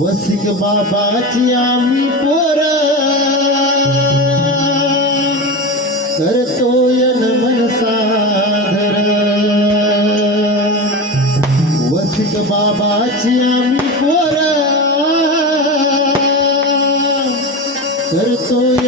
वसिक बाबाची आम्ही पोर। करतो यन मन साधर वसिक बाबाची आम्ही पोर। करतो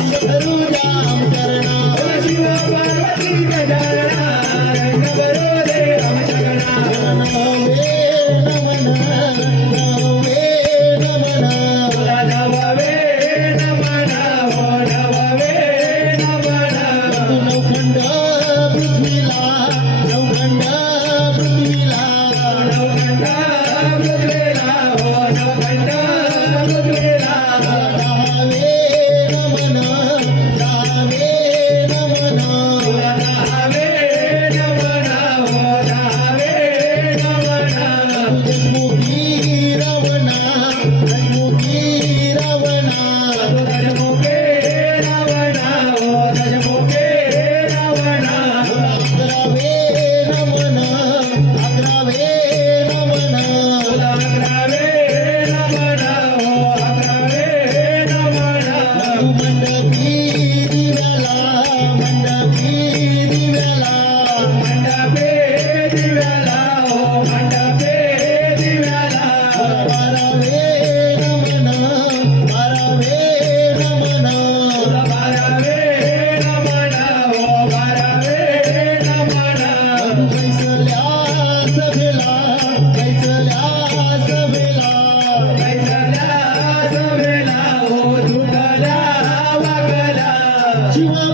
Ram you.